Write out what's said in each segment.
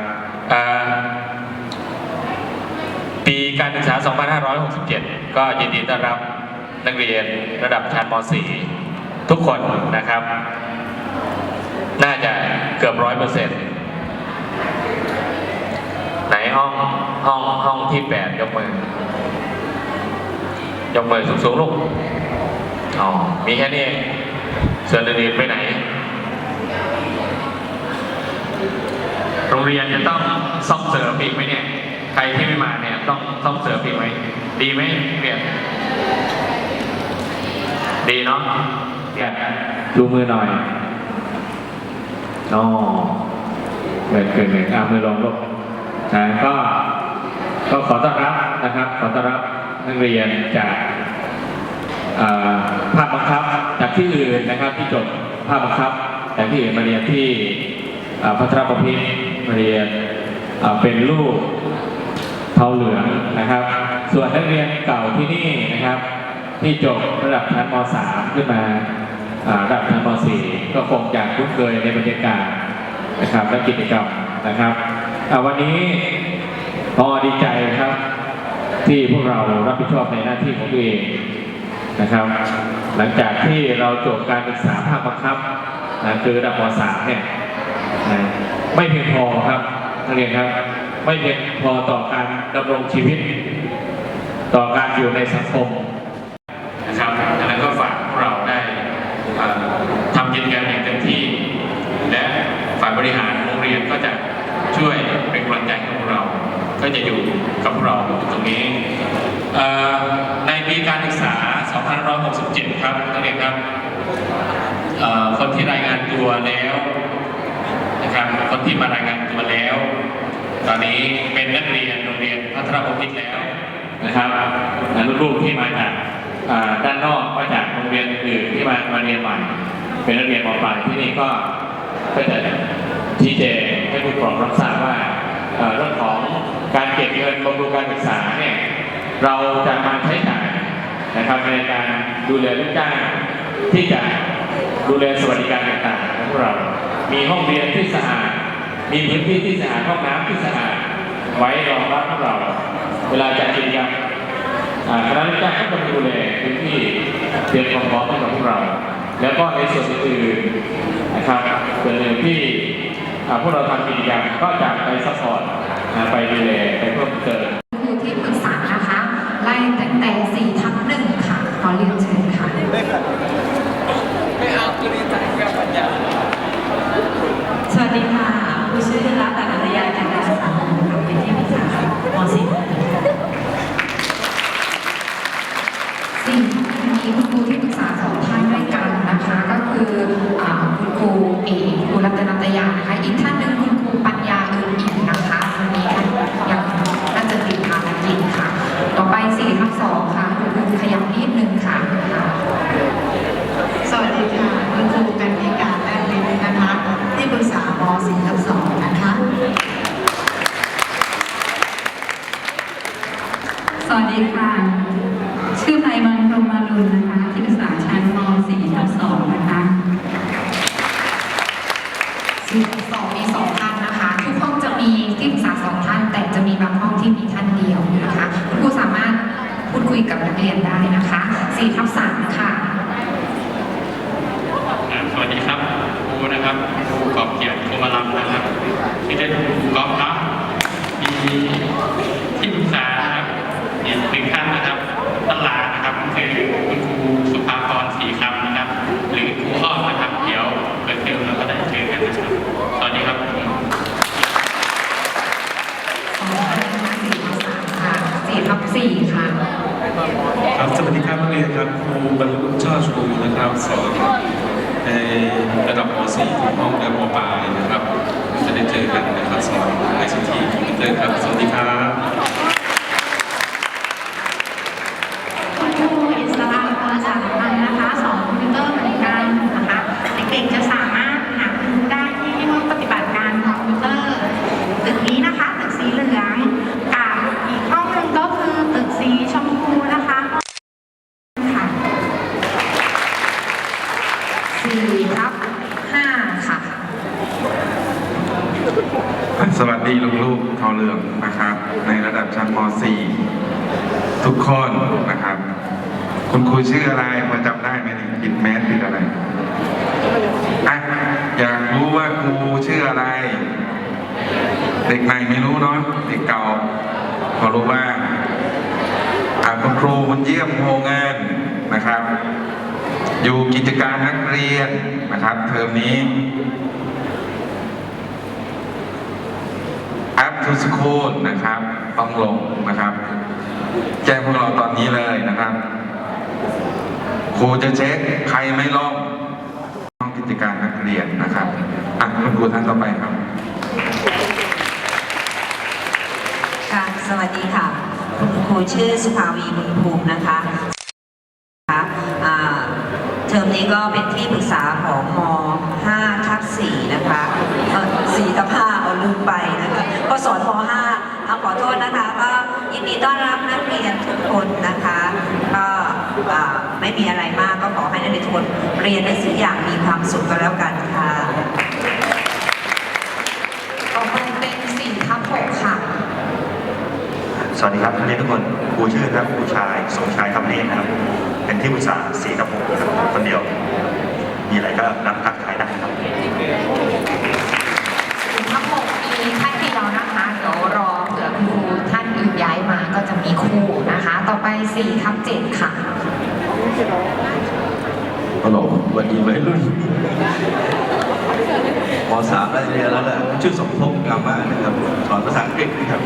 นะครับปีการศึกษา 2567 ก็ยินดีต้อนรับนักเรียนระดับชั้นม .4 ทุกคนนะครับ น่าจะเกือบร้อยเปอร์เซ็นต์ไหนห้องห้องห้องที่แปดยกมือ ยกมือสูงๆลูก อ๋อ มีแค่นี้เองส่วนอื่นๆไปไหน โรง เรียนจะต้องซ่อมเสริมอีกไหมเนี่ย ใครที่ไม่มาเนี่ยต้องซ่อมเสริมอีกไหมดีไหมเรียนดีเนาะเนี่ยดูมือหน่อยอ๋อเกิดเกิดเกิดอ่ามือลงลูกนะก็ก็ขอต้อนรับนะครับ ขอต้อนรับนักเรียนจากภาคบังคับจากที่อื่นนะครับที่จบภาคบังคับจากที่อื่นมาเรียนที่พัทรประพิษ เรียนเป็นลูกเทาเหลืองนะครับ ส่วนนักเรียนเก่าที่นี่นะครับ ที่จบระดับชั้นม .3 ขึ้นมาระดับชั้นม .4 ก็คงจะคุ้นเคยในบรรยากาศนะครับและกิจกรรมนะครับวันนี้พอดีใจครับ ที่พวกเรารับผิดชอบในหน้าที่ของตัวเองนะครับ หลังจากที่เราจบการศึกษาภาคบังคับนะคือระดับม .3 เนี่ยนะ ไม่เพียงพอครับนักเรียนครับ ไม่เพียงพอต่อการดำรงชีวิต ต่อการอยู่ในสังคมนะครับดังนั้นก็ฝากพวกเราได้ทำกิจกรรมอย่างเต็มที่ และฝ่ายบริหารโรงเรียนก็จะช่วยเป็นกำลังใจให้พวกเรา ก็จะอยู่กับพวกเราตรงนี้ในปีการศึกษา 2567 ครับนักเรียนครับเอ่อคนที่รายงานตัวแล้ว ครับ คนที่มารายงานตัวแล้ว ตอนนี้เป็นนักเรียนโรงเรียนพัทรบพิตรแล้วนะครับและลูกๆที่มาจากด้านนอกมาจากโรงเรียนอื่นที่มามาเรียนใหม่ เป็นนักเรียนมปลายที่นี่ก็ก็จะชี้แจงให้ผู้ปกครองรับทราบว่าเรื่องของการเก็บเงินบำรุงการศึกษาเนี่ยเราจะมาใช้จ่ายนะครับในการดูแลลูกจ้างที่จะดูแลสวัสดิการต่างๆของเรา มีห้องเรียนที่สะอาด มีพื้นที่ที่สะอาดห้องน้ำที่สะอาด ไว้รองรับพวกเรา เวลาจัดกิจกรรมอ่าคณะลูกจ้างก็จะดูแลพื้นที่เตรียมความพร้อมให้กับพวกเรา แล้วก็ในส่วนอื่นๆนะครับส่วนอื่นที่พวกเราทำกิจกรรมก็จะไปซัพพอร์ตไปดูแลไปเพิ่มเติมคือที่ปรึกษานะคะ ไล่ตั้งแต่4ทับหนึ่งค่ะ ขอเรียนเชิญค่ะ ไม่เอาคือดีใจกับปัญญา สวัสดีค่ะผู้ชื่อรัตนันทยาจันทร์สังค่ะเป็นที่ปรึกษามสิ สิ่งมีคุณครูที่ปรึกษาสองท่านด้วยกันนะคะ ก็คือคุณครูเอกครูรัตนตยานะคะอีกท่านหนึ่งคุณครูปัญญาเอิญอิ่มนะคะวันนี้ยังน่าจะติดภารกิจค่ะ ต่อไปสี่ทับสองค่ะ คุณครูขยับนิดนึงค่ะ สวัสดีค่ะคุณครูกันนิการแต้มลิ้นนะคะ ที่ปรึกษาม4ทับ2นะคะ สวัสดีค่ะ ชื่อไพมันพรหมารุณนะคะ ที่ปรึกษาชั้นม .4 ทับ2นะคะ สี่สองมีสองท่านนะคะ ทุกห้องจะมีที่ปรึกษาสองท่าน แต่จะมีบางห้องที่มีท่านเดียวนะคะคุณครูสามารถพูดคุยกับนักเรียนได้นะคะสี่ทับสามค่ะ อ่าสวัสดีครับครูนะครับครูกอบเกียรติโคมาลัมนะครับที่ได้ครูกอบครับมีที่ปรึกษานะครับอีกหนึ่งท่านนะครับตลาดนะครับคือคุณครูสุภาพรศรีคำนะครับ หรือครูอ้อมนะครับ เดี๋ยวเปิดเทอมเราก็ได้เจอกันนะครับสวัสดีครับ สี่ทับสี่ค่ะ ครับสวัสดีครับนักเรียนครับครูบรรลุชาติชูนะครับสอนใน กับม .4 ถึงห้องและมปลายนะครับ จะได้เจอกันนะครับสอนไอซีทีคอมพิวเตอร์ครับ สวัสดีครับ คุณครูอิสระพรสารพันธ์นะคะสอนคอมพิวเตอร์เหมือนกันนะคะ เด็กๆจะสามารถหาคุณครูได้ที่ห้องปฏิบัติการคอมพิวเตอร์ตึกนี้นะคะตึกสีเหลืองกับอีกห้องหนึ่งก็คือตึกสีชมพูนะคะค่ะ สี่ทับห้าค่ะ สวัสดี เหลืองนะครับ ในระดับชั้นม .4 ทุกคนนะครับ คุณครูชื่ออะไรพอจำได้ไหมนี่ปิดแมสปิดอะไรอะอยากรู้ว่าครูชื่ออะไร เด็กใหม่ไม่รู้เนาะเด็กเก่าพอรู้ว่าอะคุณครูคุณเยี่ยมโฮงานนะครับ อยู่กิจการนักเรียนนะครับ เทอมนี้ up to school นะครับ ต้องลงนะครับ แจ้งพวกเราตอนนี้เลยนะครับครูจะเช็คใครไม่ลงห้องกิจการนักเรียนนะครับอะคุณครูท่านต่อไปครับค่ะสวัสดีค่ะ คุณครูชื่อสุภาวีบุญภูมินะคะคะอ่าเทอมนี้ก็เป็นที่ปรึกษาของม5ทับ4นะคะเออ4ทับ5เอาลืมไปนะคะก็สอนม5เอาขอโทษนะคะ นดีต้อนรับนักเรียนทุกคนนะคะ ก็ไม่มีอะไรมากก็ขอให้นักเรียนทุกคนเรียนหนังสืออย่างมีความสุขก็แล้วกันค่ะต่อไปเป็น4ทับ6ค่ะ สวัสดีครับนักเรียนทุกคนครูชื่อนะครับครูชายสมชายคำเนตนะครับ เป็นที่ปรึกษาสี่กับหกครับคนเดียว มีอะไรก็รับทักทายได้ครับ 4ทับ6มีท่านเดียวนะคะ เดี๋ยวรอเผื่อครูท่านอื่นย้ายมาก็จะมีคู่นะคะ ต่อไป 4ทับ7ค่ะฮัลโหลวันดีวัยรุ่นมสามแล้วเรียนแล้วแหละชื่อสมภพงามมากนะครับสอนภาษาอังกฤษนะครับ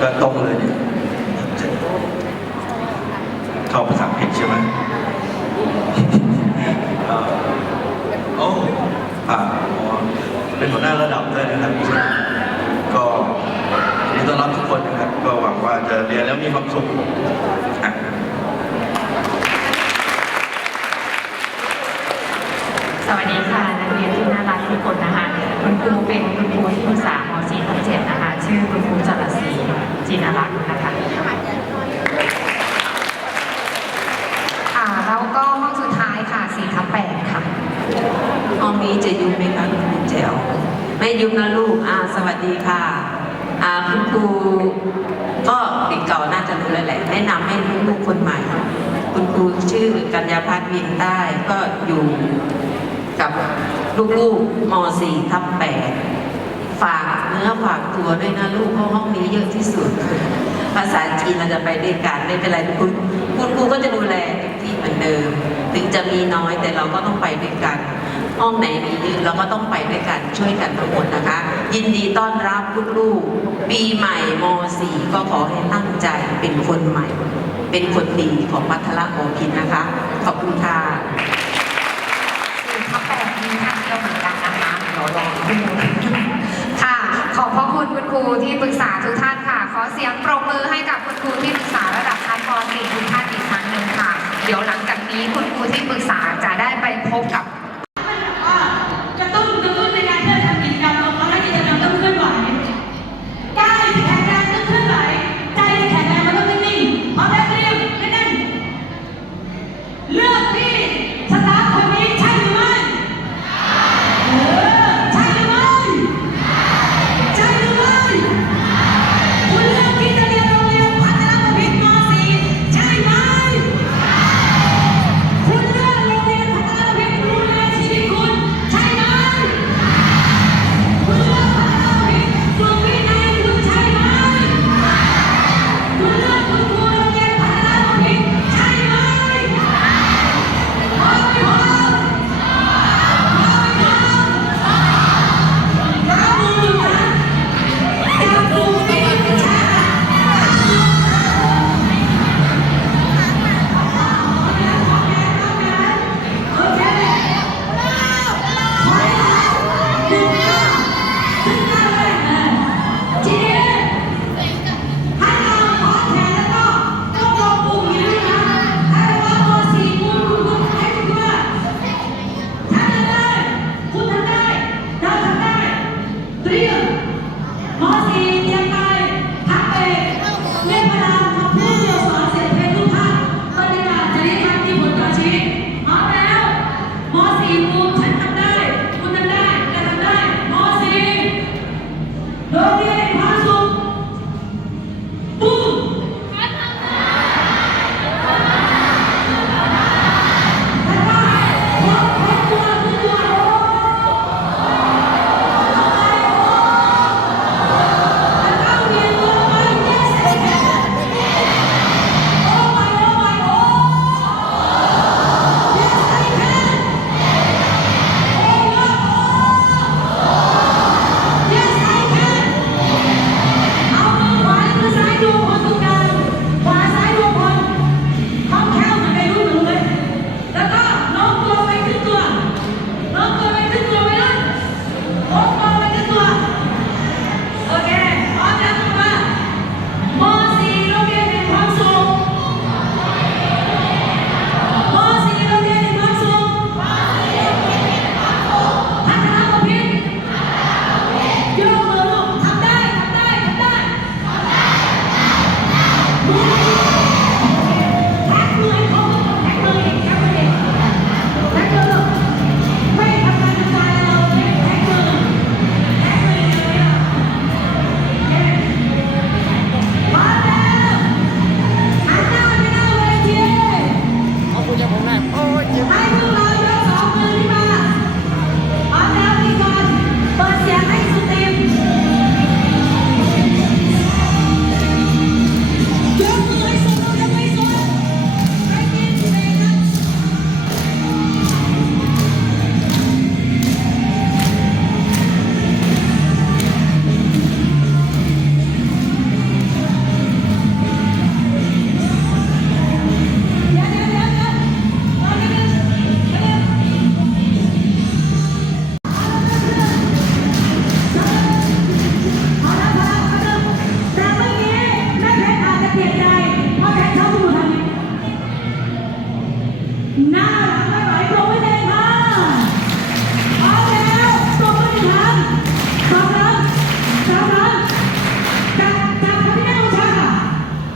ก็ตรงเลยเนี่ยชอบภาษาอังกฤษใช่ไหมเอ่อโอ้อ่าอ๋อเป็นหัวหน้าระดับด้วยนะครับ ก็ยินดีต้อนรับทุกคนนะครับ ก็หวังว่าจะเรียนแล้วมีความสุข สวัสดีค่ะนักเรียนที่น่ารักทุกคนนะคะ คุณครูเป็นคุณครูที่ปรึกษาม .4 ทับ7นะคะ ชื่อคุณครูจรศรีจินรักษ์นะคะอ่าแล้วก็ห้องสุดท้ายค่ะ4ทับ8ค่ะ ห้องนี้จะยุบไหมคะคุณครูแจ๋วไม่ยุบนะลูกอ่าสวัสดีค่ะอ่าคุณครูก็เด็กเก่าน่าจะรู้แล้วแหละแนะนำให้ลูกๆคนใหม่คุณครูชื่อกัญญาพัฒน์วินใต้ก็อยู่กับ ลูกๆม .4 ทับ8ฝากเนื้อฝากตัวด้วยนะลูกเพราะห้องนี้เยอะที่สุด ภาษาจีนเราจะไปด้วยกันไม่เป็นไรคุณคุณครูก็จะดูแลเต็มที่เหมือนเดิม ถึงจะมีน้อยแต่เราก็ต้องไปด้วยกัน ห้องไหนมีเยอะเราก็ต้องไปด้วยกันช่วยกันทั้งหมดนะคะ ยินดีต้อนรับลูกๆปีใหม่ม .4 ก็ขอให้ตั้งใจเป็นคนใหม่ เป็นคนดีของมัทละโอพินนะคะ ขอบคุณค่ะ 4ทับ8มีท่านเดียวเหมือนกันนะ ค่ะ ขอบพระคุณคุณครูที่ปรึกษาทุกท่านค่ะ ขอเสียงปรบมือให้กับคุณครูที่ปรึกษาระดับชั้นป .4 ทุกท่านอีกครั้งหนึ่งค่ะ เดี๋ยวหลังจากนี้คุณครูที่ปรึกษาจะได้ไปพบกับ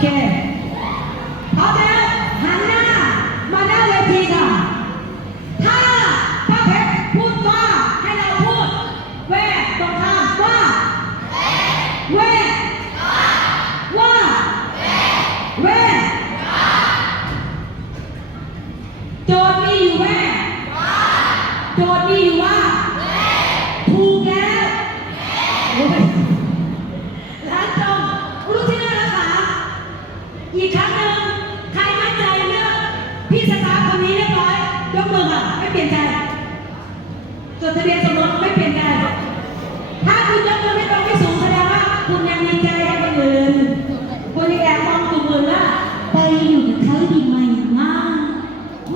给好的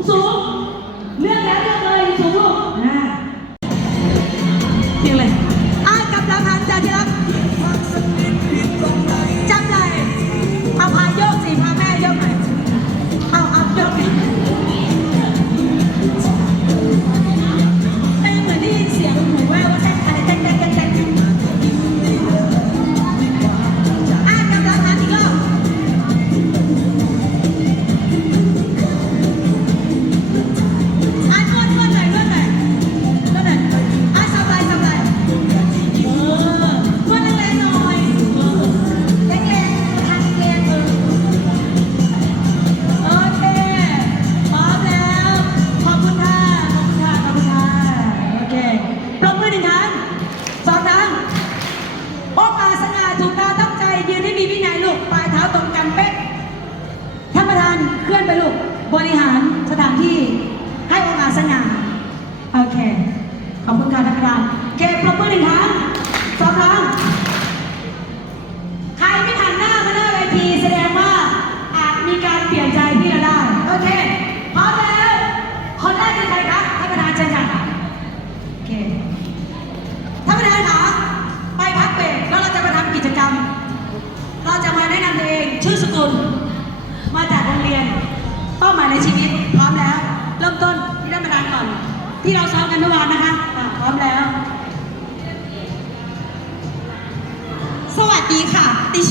สูง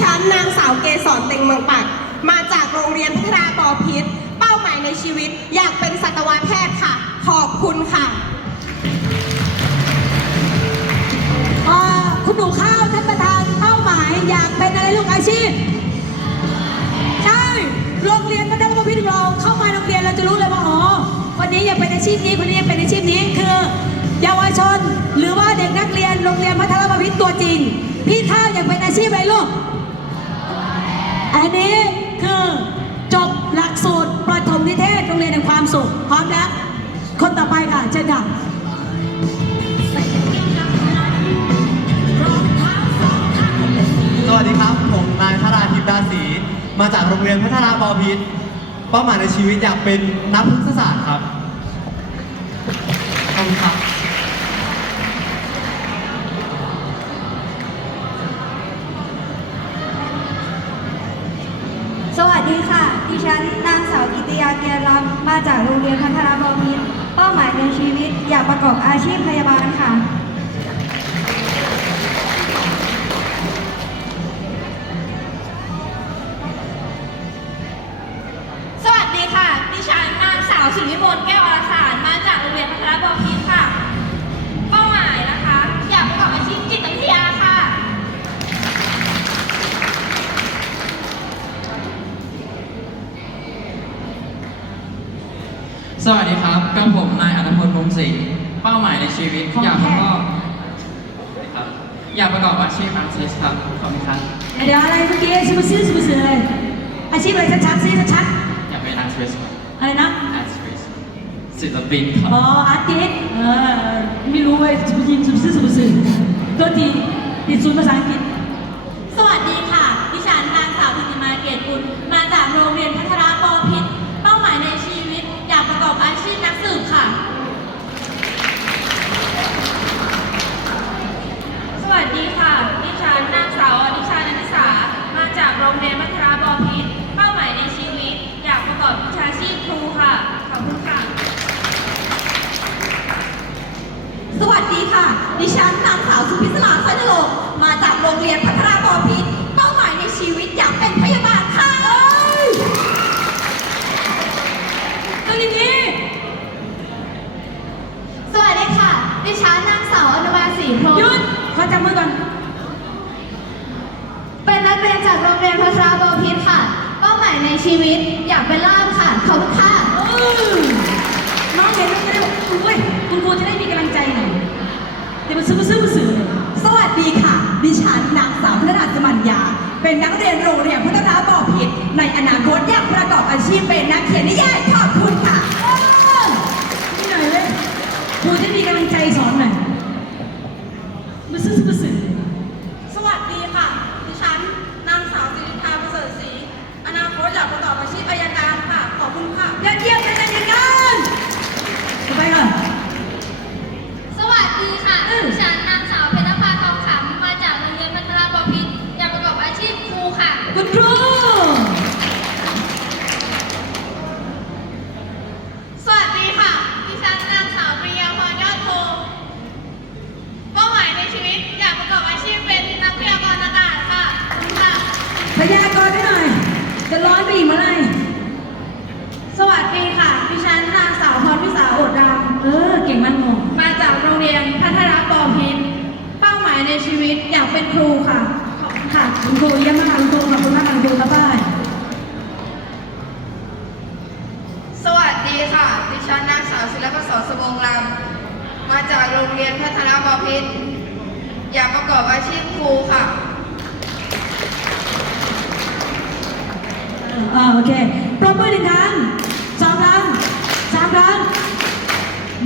ฉันนางสาวเกษรเต็งเมืองปัก มาจากโรงเรียนพัฒนาปอพิษ เป้าหมายในชีวิต อยากเป็นสัตวแพทย์ค่ะ ขอบคุณค่ะคุณหนูข้าวท่านประธานเป้าหมายอยากเป็นอะไรลูกอาชีพ ใช่ โรงเรียนพัฒนาพิทเราเข้ามาโรงเรียนเราจะรู้เลยว่าอ๋อวันนี้อยากเป็นอาชีพนี้คนนี้อยากเป็นอาชีพนี้คือเยาวชน หรือว่าเด็กนักเรียนโรงเรียนพัฒนาพิทตัวจริงพี่ข้าวอยากเป็นอาชีพอะไรลูก อันนี้คือจบหลักสูตรประถมนิเทศโรงเรียนแห่งความสุขพร้อมแล้วคนต่อไปค่ะเชิญค่ะสวัสดีครับ ผมนายธราทิพย์ดาศรีมาจากโรงเรียนพัฒนาบอพิษเป้าหมายในชีวิตอยากเป็นนักพฤกษศาสตร์ครับขอบคุณครับ จากโรงเรียนพัฒนาบพิตเป้าหมายในชีวิตอยากประกอบอาชีพพยาบาลค่ะ สวัสดีครับกับผมนายอนุพลพงศิงห์เป้าหมายในชีวิตของอยากประกอบแพทย์ครับอยากประกอบอาชีพอาร์ติสครับขอบคุณครับเดี๋ยวอะไรเมื่อกี้ชิบุซื้อชิบุซื้ออะไรอาชีพอะไรชัดๆซิชัดอยากเป็นอาร์ติสครับๆอะไรนะอาร์ติสศิลปินครับอ๋ออาร์ติสต์เออไม่รู้เว้ยชิบุยิงชิบุซื้อชิบุซื้อตัวทีติดศูนย์ภาษาอังกฤษ ชีวิตอยากเป็นล่ามค่ะขอบคุณค่ะน้องเห็นแล้วก็ได้บอกอุ้ยคุณครูจะได้มีกำลังใจหน่อยเดี๋ยวมัซื้อซื้อซื้อสวัสดีค่ะ ดิฉันนางสาวพระราชมัญญา เป็นนักเรียนโรงเรียนพุทธราบ่อพิษในอนาคตอยากประกอบอาชีพเป็นนักเขียนนิยายขอบคุณค่ะนี่หน่อยเลยครูจะมีกำลังใจสอนหน่อยมันซื้อซื้อ ชั้นนางสาวศิลปศรสวงรำมาจากโรงเรียนพัฒนาบพิษอยากประกอบอาชีพครูค่ะโอเคปรบมือหนึ่งครั้งสองครั้งสามครั้ง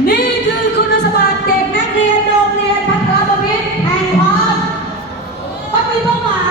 นี่คือคุณสมบัติเด็กนักเรียนโรงเรียนพัฒนาบพิษแห่งความมันมีเป้าหมาย